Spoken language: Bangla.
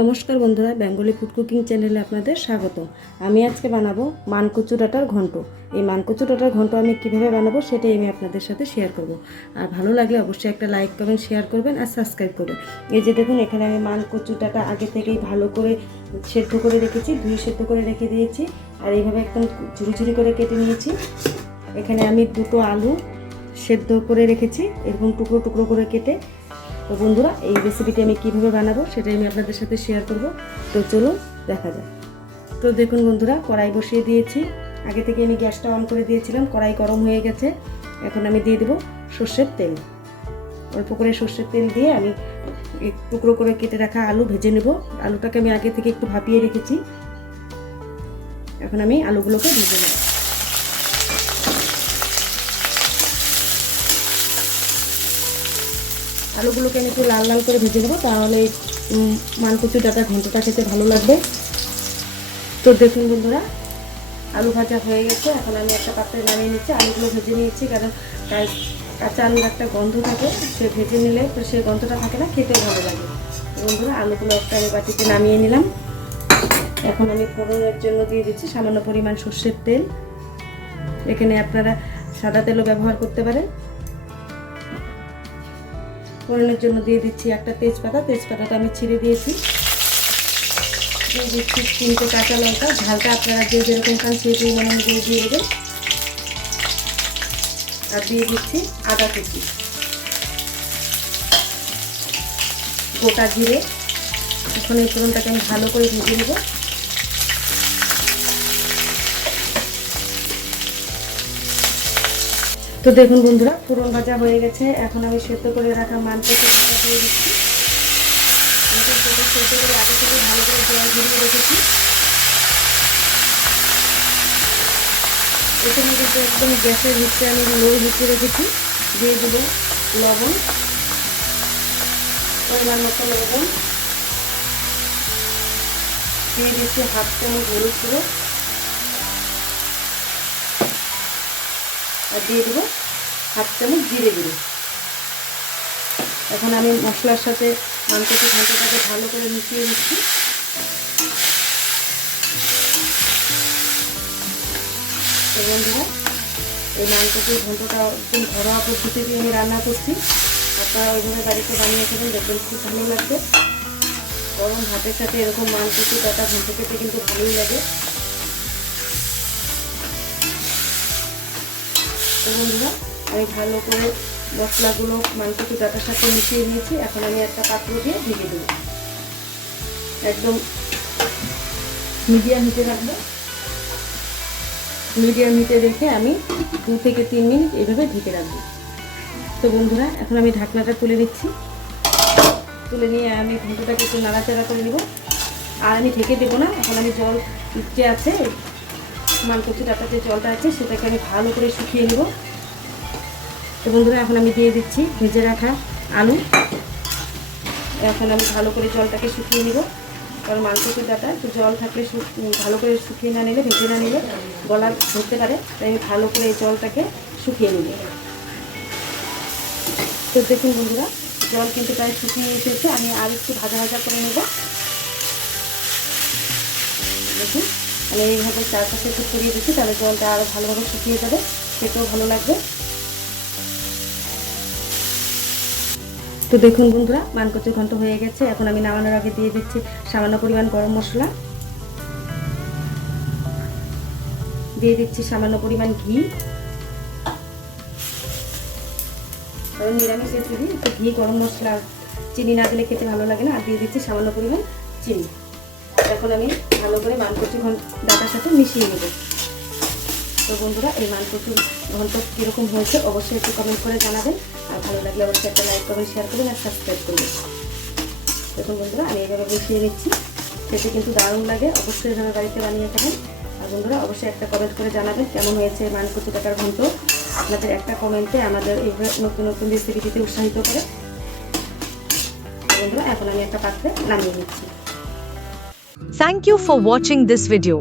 নমস্কার বন্ধুরা, বেঙ্গলি ফুড কুকিং চ্যানেলে আপনাদের স্বাগত। আমি আজকে বানাবো মান কচু ডাঁটার ঘন্ট। এই মান কচু ডাঁটার ঘন্ট আমি কিভাবে বানাবো সেটাই আমি আপনাদের সাথে শেয়ার করব। আর ভালো লাগলে অবশ্যই একটা লাইক করবেন, শেয়ার করবেন আর সাবস্ক্রাইব করবেন। এই যে দেখুন, এখানে আমি মান কচু ডাঁটা আগে থেকেই ভালো করে সেদ্ধ করে রেখেছি, ধুয়ে সেদ্ধ করে রেখে দিয়েছি। আর এইভাবে একদম ঝুরি ঝুরি করে কেটে নিয়েছি। এখানে আমি দুটো আলু সেদ্ধ করে রেখেছি, এরকম টুকরো টুকরো করে কেটে। তো বন্ধুরা, এই রেসিপিটি আমি কীভাবে বানাবো সেটাই আমি আপনাদের সাথে শেয়ার করব। তো চলুন দেখা যাক। তো দেখুন বন্ধুরা, কড়াই বসিয়ে দিয়েছি। আগে থেকে আমি গ্যাসটা অন করে দিয়েছিলাম, কড়াই গরম হয়ে গেছে। এখন আমি দিয়ে দেবো সর্ষের তেল। অল্প করে সর্ষের তেল দিয়ে আমি টুকরো করে কেটে রাখা আলু ভেজে নেব। আলুটাকে আমি আগে থেকে একটু ভাপিয়ে রেখেছি। এখন আমি আলুগুলোকে ভেজে নেব। আলুগুলোকে আমি একটু লাল লাল করে ভেজে নেবো, তাহলে মান কচু ডাঁটার ঘন্টটা খেতে ভালো লাগবে। তো দেখুন বন্ধুরা, আলু ভাজা হয়ে গেছে। এখন আমি একটা পাত্রে নামিয়ে নিচ্ছি। আলুগুলো ভেজে নিয়েছি, কারণ কাঁচা আলুর একটা গন্ধ থাকে, সে ভেজে নিলে সেই গন্ধটা থাকে না, খেতেও ভালো লাগে। বন্ধুরা, আলুগুলো একটা আমি বাটিতে নামিয়ে নিলাম। এখন আমি ফোড়নের জন্য দিয়ে দিচ্ছি সামান্য পরিমাণ সর্ষের তেল। এখানে আপনারা সাদা তেলও ব্যবহার করতে পারেন। ফোড়নের জন্য দিয়ে দিচ্ছি একটা তেজপাতা। তেজপাতাটা আমি ছিঁড়ে দিয়েছি। দিয়ে দিচ্ছি 3টে কাঁচা লঙ্কা। ঝালটা আপনারা যে যেরকম খান সেই পরিমাণ অনুযায়ী দিয়ে দেবেন। আর দিয়ে দিচ্ছি আদা কুচি, গোটা জিরে। এখন এই ফোড়নটাকে আমি ভালো করে ভেজে নেব। তো দেখুন বন্ধুরা, ফোড়ন ভাজা হয়ে গেছে। এখন আমি সেদ্ধ করে রাখা মান কচু ডাঁটা দিয়ে দিচ্ছি। সেদ্ধ করে আগে থেকে ভালো করে জল ঝরিয়ে রেখেছি। এখানে কিন্তু একদম গ্যাসের হিটে আমি লো হিটে রেখেছি। দিয়ে দেবো লবণ, পরিমাণ মতো লবণ। দিয়ে দিচ্ছি হাফ চামচ হলুদ গুঁড়ো। আর দিয়ে দেবো হাফ চামচ জিরে গুঁড়ো। এখন আমি মশলার সাথে মান কচু ঘন্টটাকে ভালো করে মিশিয়ে দিচ্ছি। তো বন্ধুরা, এই মান কচুর ঘন্টটা একদম ঘরোয়া পদ্ধতিতে আমি রান্না করছি। আপনারা ওইভাবে বাড়িতে বানিয়ে খাবেন, দেখবেন খুব ভালো লাগবে। গরম ভাতের সাথে এরকম মান কচু ডাঁটা ঘন্ট খেতে কিন্তু ভালোই লাগে। তো বন্ধুরা, আমি ভালো করে মশলাগুলো মান কচু ডাঁটার সাথে মিশিয়ে নিয়েছি। এখন আমি একটা পাত্র দিয়ে ঢেকে দেবো। একদম মিডিয়াম হিটে রাখবো। মিডিয়াম হিটে রেখে আমি 2 থেকে 3 মিনিট এইভাবে ঢেকে রাখবো। তো বন্ধুরা, এখন আমি ঢাকনাটা তুলে নিচ্ছি। তুলে নিয়ে আমি ঘন্টটাকে একটু নাড়াচাড়া করে নেব। আর আমি ঢেকে দেবো না। এখন আমি জল যে আছে, মান কচু ডাঁটার যে জলটা আছে, সেটাকে আমি ভালো করে শুকিয়ে নেব। তো বন্ধুরা, এখন আমি দিয়ে দিচ্ছি ভেজে রাখা আলু। এখন আমি ভালো করে জলটাকে শুকিয়ে নেব, কারণ মান কচু ডাঁটা একটু জল থাকলে ভালো করে শুকিয়ে না নিলে, ভেজে না নিলে গলা ধরতে পারে। তাই আমি ভালো করে এই জলটাকে শুকিয়ে নেব। তো দেখুন বন্ধুরা, জল কিন্তু প্রায় শুকিয়ে এসেছে। আমি আর একটু ভাজা ভাজা করে নেব। দেখুন, আমি এইভাবে চারপাশে একটু ছড়িয়ে দিচ্ছি, তাহলে জলটা আরও ভালোভাবে শুকিয়ে যাবে, খেতেও ভালো লাগবে। তো দেখুন বন্ধুরা, মান কচুর ঘন্ট হয়ে গেছে। এখন আমি নামানোর আগে দিয়ে দিচ্ছি সামান্য পরিমাণ গরম মশলা। দিয়ে দিচ্ছি সামান্য পরিমাণ ঘি, কারণ নিরামিষ রেসিপি, তো ঘি, গরম মশলা, চিনি না দিলে খেতে ভালো লাগে না। আর দিয়ে দিচ্ছি সামান্য পরিমাণ চিনি। এখন আমি ভালো করে মান কচু ডাঁটার সাথে মিশিয়ে নেব। তো বন্ধুরা, এই মান কচু ঘন্ট কীরকম হয়েছে অবশ্যই একটু কমেন্ট করে জানাবেন। আর ভালো লাগলে অবশ্যই একটা লাইক করবেন, শেয়ার করবেন আর সাবস্ক্রাইব করবেন। দেখুন বন্ধুরা, আমি এইভাবে বসিয়ে নিচ্ছি। খেতে কিন্তু দারুণ লাগে। অবশ্যই এভাবে বাড়িতে বানিয়ে খাবেন। আর বন্ধুরা, অবশ্যই একটা কমেন্ট করে জানাবেন কেমন হয়েছে মান কচু ডাঁটার ঘন্ট। আপনাদের একটা কমেন্টে আমাদের এইভাবে নতুন নতুন রেসিপি দিতে উৎসাহিত করে। বন্ধুরা, এখন আমি একটা পাত্রে নামিয়ে নিচ্ছি। Thank you for watching this video.